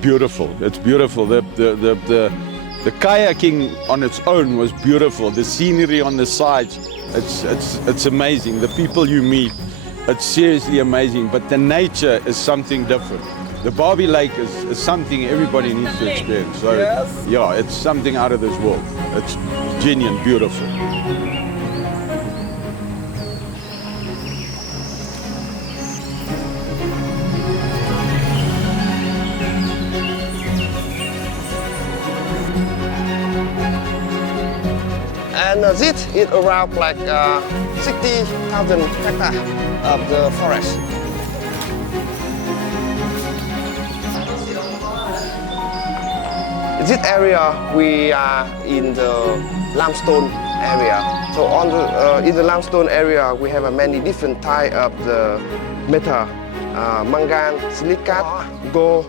beautiful. It's beautiful. The kayaking on its own was beautiful. The scenery on the sides, it's amazing. The people you meet, it's seriously amazing. But the nature is something different. The Barbie Lake is something everybody needs to experience. So yeah, it's something out of this world. It's genuine, beautiful. And this is around like 60,000 hectares of the forest. This area we are in the limestone area. So on the in the limestone area we have many different types of the metal, mangan, silicate, gold.